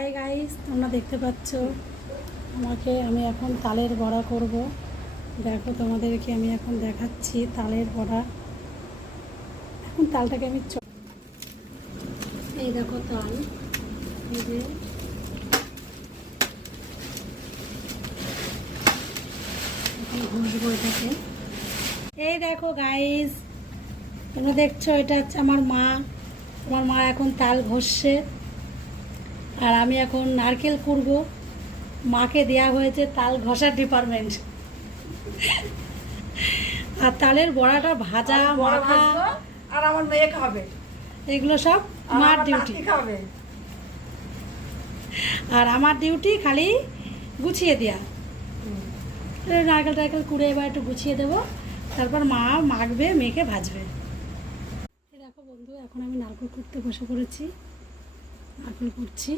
Hi guys, তোমরা দেখতে পাচ্ছ আমি এখন তালের বড়া করব। দেখো তোমাদেরকে আমি এখন দেখাচ্ছি তালের বড়া। এখন তালটাকে আমি এই দেখো তাল, এই যে এখন ঘষবো এটাকে। এই দেখো গাইস, তোমরা দেখছো এটা হচ্ছে আমার মা এখন তাল ঘষছে আর আমি এখন নারকেল কুড়বো। মাকে দেয়া হয়েছে তাল ঘষার ডিপার্টমেন্ট। আর তালের বড়াটা ভাজা মাখা আর আমার মেয়ে খাবে, এগুলো সব মার ডিউটি। খাবে আর আমার ডিউটি খালি গুছিয়ে দেওয়া। নারকেল টারকেল কুড়ে এবার একটু গুছিয়ে দেবো, তারপর মা মাখবে, মেখে ভাজবে। দেখো বন্ধু, এখন আমি নারকেল কুড়তে বসে পড়েছি, নারকেল কুড়ছি।